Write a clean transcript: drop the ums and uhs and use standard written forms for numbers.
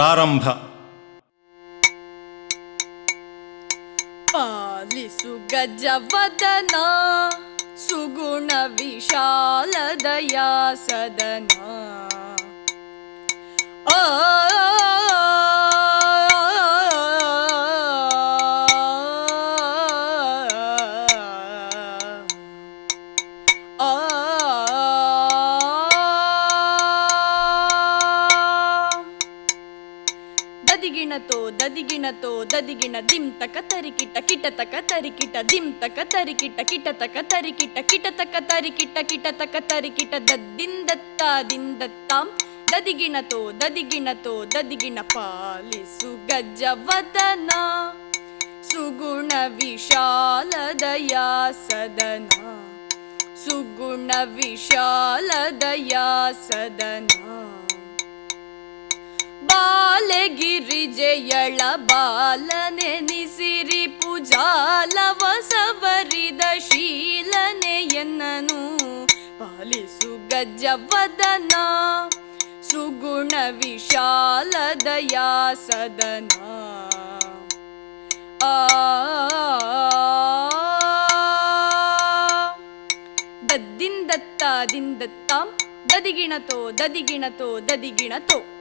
ಪ್ರಾರಂಭ. ಪಾಲಿಸು ಗಜವದನ ಸುಗುಣ ವಿಶಾಲ ದಯಾ ಸದನ. ದದಿಗಿಣತೋ ದದಿಗಿಣತೋ ದದಿಗಿಣ ದಿಂ ತಕ ತರಿಕಿಟ ಕಿಟ ತಕ ತರಿಕಿಟ ದಿಂ ತಕ ತರಿಕಿಟ ಕಿಟ ತಕ ತರಿಕಿಟ ಕಿಟ ತಕ ತರಿಕಿಟ ಕಿಟ ತಕ ತರಿಕಿಟ ದದ್ದಿಂದತ್ತ ದಿಂದತ್ತಾಂ ದದಿಗಿಣತೋ ದದಿಗಿಣತೋ ದದಿಗಿಣ. ಪಾಲಿಸು ಗಜವದನ ಸುಗುಣ ವಿಶಾಲ ದಯಾ ಸದನ. ಸುಗುಣ ವಿಶಾಲ ದಯಾ ಸದನ. ಬಾಲಗಿರಿಜೆಯಳ ಬಾಲನೆನಿಸಿರಿ ಪುಜಾಲವ ಸವರಿದ ಶೀಲನೆಯನ್ನನು. ಪಾಲಿಸು ಗಜವದನ ಸುಗುಣ ವಿಶಾಲ ದಯಾ ಸದನ. ದದ್ದಿಂದತ್ತ ದಿಂದತ್ತಾಂ ದದಿಗಿಣತೋ ದದಿಗಿಣತೋ ದದಿಗಿಣತೋ.